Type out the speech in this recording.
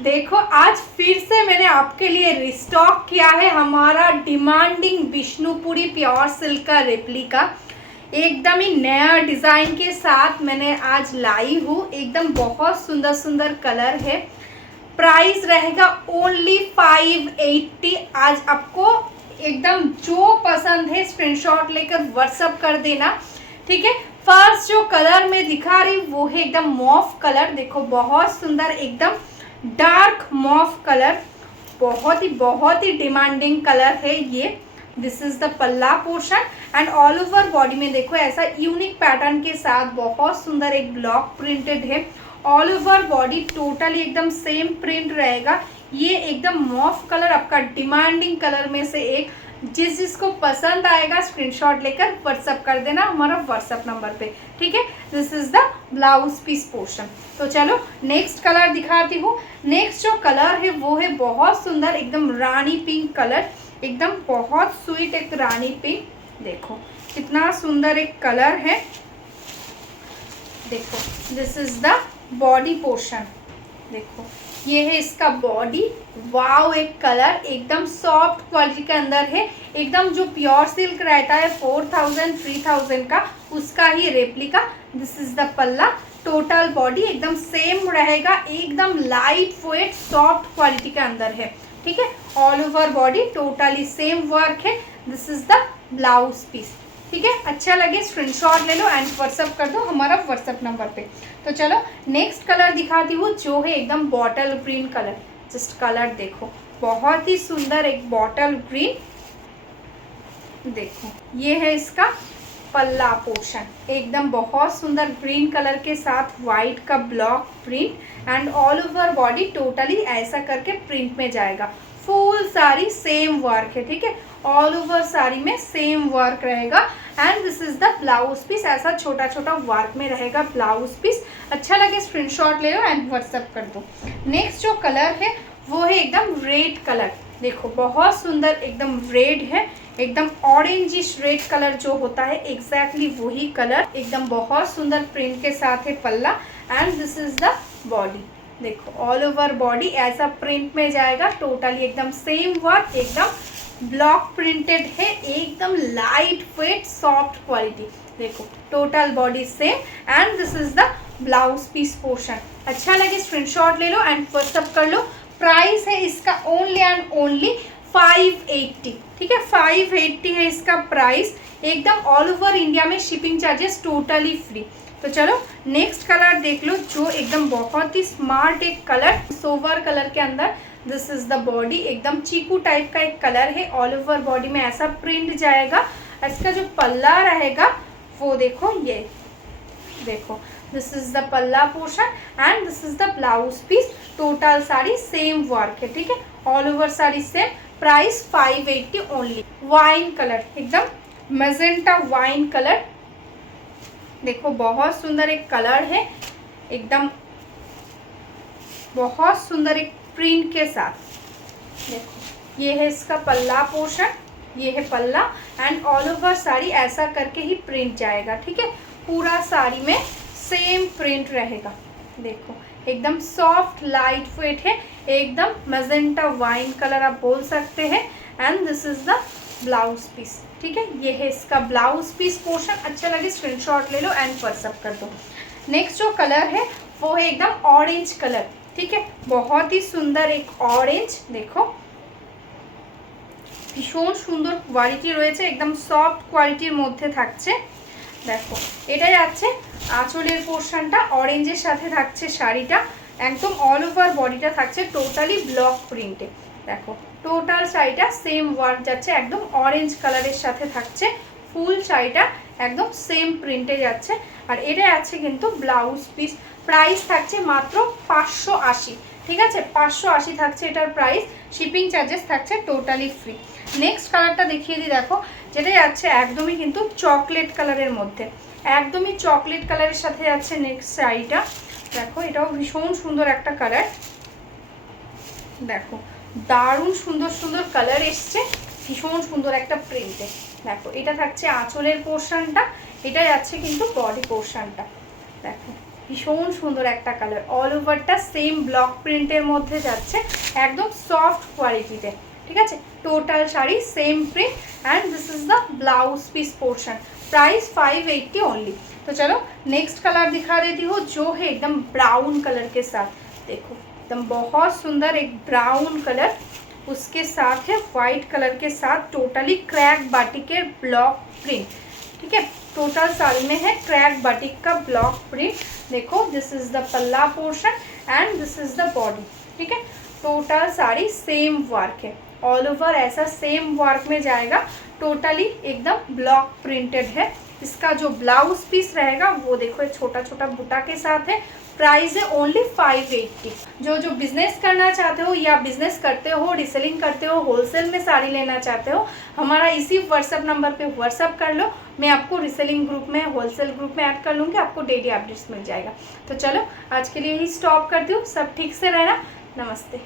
देखो आज फिर से मैंने आपके लिए रिस्टॉक किया है हमारा डिमांडिंग विष्णुपुरी प्योर सिल्क का रेप्लिका। एकदम ही नया डिज़ाइन के साथ मैंने आज लाई हूँ। एकदम बहुत सुंदर सुंदर कलर है। प्राइस रहेगा ओनली 580। आज आपको एकदम जो पसंद है स्क्रीनशॉट लेकर व्हाट्सअप कर देना, ठीक है। फर्स्ट जो कलर मैं दिखा रही हूँ वो है एकदम मॉफ कलर। देखो बहुत सुंदर एकदम डार्क मॉफ कलर, बहुत ही डिमांडिंग कलर है ये। This is the palla portion and all over body में देखो ऐसा यूनिक पैटर्न के साथ बहुत सुंदर एक ब्लॉक प्रिंटेड है। ऑल ओवर बॉडी टोटली एकदम सेम प्रिंट रहेगा। ये एकदम मॉफ कलर आपका डिमांडिंग कलर में से एक। जिसको पसंद आएगा स्क्रीनशॉट लेकर व्हाट्सअप कर देना हमारा व्हाट्सअप नंबर पे, ठीक है। This is the blouse piece portion. तो चलो नेक्स्ट कलर दिखाती हूँ। नेक्स्ट जो कलर है वो है बहुत सुंदर एकदम रानी पिंक कलर। एकदम बहुत स्वीट एक रानी पिंक। देखो कितना सुंदर एक कलर है। देखो this is the body portion. देखो ये है इसका बॉडी। वाव एक कलर एकदम सॉफ्ट क्वालिटी के अंदर है। एकदम जो प्योर सिल्क रहता है 4000 3000 का, उसका ही रेप्लिका। दिस इज द पल्ला। टोटल बॉडी एकदम सेम रहेगा। एकदम लाइट वेट सॉफ्ट क्वालिटी के अंदर है, ठीक है। All over body totally same work है। This is the blouse piece, ठीक है। अच्छा लगे स्क्रीनशॉट ले लो एंड व्हाट्सअप कर दो हमारा व्हाट्सअप नंबर पे। तो चलो नेक्स्ट कलर दिखाती हूँ जो है एकदम bottle green colour. Just colour देखो बहुत ही सुंदर एक बॉटल ग्रीन। देखो ये है इसका पल्ला पोर्शन। एकदम बहुत सुंदर ग्रीन कलर के साथ वाइट का block print and all over body totally ऐसा करके प्रिंट में जाएगा। फुल साड़ी सेम वर्क है, ठीक है। ऑल ओवर साड़ी में सेम वर्क रहेगा and this is the blouse piece. ऐसा छोटा छोटा वर्क में रहेगा ब्लाउज पीस। अच्छा लगे स्क्रीनशॉट ले लो एंड व्हाट्सएप कर दो। नेक्स्ट जो कलर है वो है एकदम रेड कलर। देखो बहुत सुंदर एकदम रेड है। एकदम ऑरेंजिश रेड कलर जो होता है एग्जैक्टली वही कलर। एकदम बहुत सुंदर प्रिंट के साथ है पल्ला and this is the body. देखो ऑल ओवर बॉडी ऐसा प्रिंट में जाएगा। टोटली एकदम सेम वर्क एकदम ब्लॉक प्रिंटेड है। एकदम लाइट वेट सॉफ्ट क्वालिटी। देखो total body same and this is the blouse piece portion. अच्छा लगे स्क्रीनशॉट ले लो एंड व्हाट्सअप कर लो। प्राइस है इसका ओनली एंड ओनली 580, ठीक है। 580 है इसका प्राइस। एकदम ऑल ओवर इंडिया में शिपिंग चार्जेस टोटली फ्री। तो चलो नेक्स्ट कलर देख लो जो एकदम बहुत ही स्मार्ट एक कलर सोवर कलर के अंदर। This is the body. एकदम चीकू टाइप का एक कलर है। ऑल ओवर बॉडी में ऐसा प्रिंट जाएगा। इसका जो पल्ला रहेगा वो देखो ये देखो this is the palla portion and this is the blouse piece. Total sari same work है, ठीक है। All over sari same. Price 580 only. Wine colour एकदम मैजेंटा वाइन कलर। देखो बहुत सुंदर एक कलर है। एकदम बहुत सुंदर एक प्रिंट के साथ। देखो ये है इसका पल्ला पोर्शन। ये है पल्ला एंड ऑल ओवर साड़ी ऐसा करके ही प्रिंट जाएगा, ठीक है। पूरा साड़ी में सेम प्रिंट रहेगा। देखो एकदम सॉफ्ट लाइट वेट है। एकदम मैजेंटा वाइन कलर आप बोल सकते हैं and this is the blouse piece, ठीक है। ये है इसका ब्लाउज पीस पोर्शन। अच्छा लगे स्क्रीनशॉट ले लो एंड व्हाट्सएप कर दो। नेक्स्ट जो कलर है वो है एकदम ऑरेंज कलर, ठीक है। बहुत ही सुंदर एक ऑरेंज। देखो भीषण सुंदर কোয়ালিটি রয়েছে। एकदम सॉफ्ट কোয়ালিটির মধ্যে থাকছে। দেখো এটাই আছে আঁচলের পোর্শনটা। অরেঞ্জের সাথে থাকছে শাড়িটা। একদম অল ওভার বডিটা থাকছে টোটালি ব্লক প্রিন্টে। দেখো টোটাল শাড়িটা সেম ওয়ার্ক যাচ্ছে। একদম অরেঞ্জ কালারের সাথে থাকছে। ফুল শাড়িটা একদম সেম প্রিন্টে যাচ্ছে। আর এটা আছে কিন্তু ব্লাউজ পিস। প্রাইস থাকছে মাত্র 580, ঠিক আছে। 580 থাকছে এটার প্রাইস। শিপিং চার্জেস থাকছে টোটালি ফ্রি। নেক্সট কালারটা দেখিয়ে দিই। দেখো যেটা যাচ্ছে একদমই কিন্তু চকলেট কালারের মধ্যে। একদমই চকলেট কালারের সাথে যাচ্ছে নেক্সট শাড়িটা। দেখো এটাও ভীষণ সুন্দর একটা কালার। দেখো দারুণ সুন্দর সুন্দর কালার এসছে। ভীষণ সুন্দর একটা প্রিন্টে। দেখো এটা থাকছে আঁচলের পোর্শনটা। এটা যাচ্ছে কিন্তু বডি পোর্শনটা। দেখো ভীষণ সুন্দর একটা কালার। অল ওভারটা সেম ব্লক প্রিন্টের মধ্যে যাচ্ছে, একদম সফট কোয়ালিটিতে, ঠিক আছে। Total sari same print and this is the blouse piece portion. Price 580 only. तो चलो नेक्स्ट कलर दिखा देती हूँ जो है एकदम ब्राउन कलर के साथ। देखो एकदम बहुत सुंदर एक ब्राउन कलर, उसके साथ है वाइट कलर के साथ टोटली क्रैक बाटिक के ब्लॉक प्रिंट, ठीक है। टोटल साड़ी में है क्रैक बाटिक का ब्लॉक प्रिंट। देखो this is the palla portion and this is the body, ठीक है। टोटल साड़ी सेम वर्क है, ऑल ओवर ऐसा सेम वर्क में जाएगा, टोटली एकदम ब्लॉक प्रिंटेड है। इसका जो ब्लाउज पीस रहेगा वो देखो छोटा छोटा बूटा के साथ है। प्राइस है ओनली 580। जो बिजनेस करना चाहते हो या बिजनेस करते हो, रिसेलिंग करते हो, होलसेल में साड़ी लेना चाहते हो, हमारा इसी व्हाट्सएप नंबर पे व्हाट्सएप कर लो। मैं आपको रिसेलिंग ग्रुप में, होलसेल ग्रुप में ऐड कर लूँगी, आपको डेली अपडेट्स मिल जाएगा। तो चलो आज के लिए ही स्टॉप करती हूँ। सब ठीक से रहना, नमस्ते।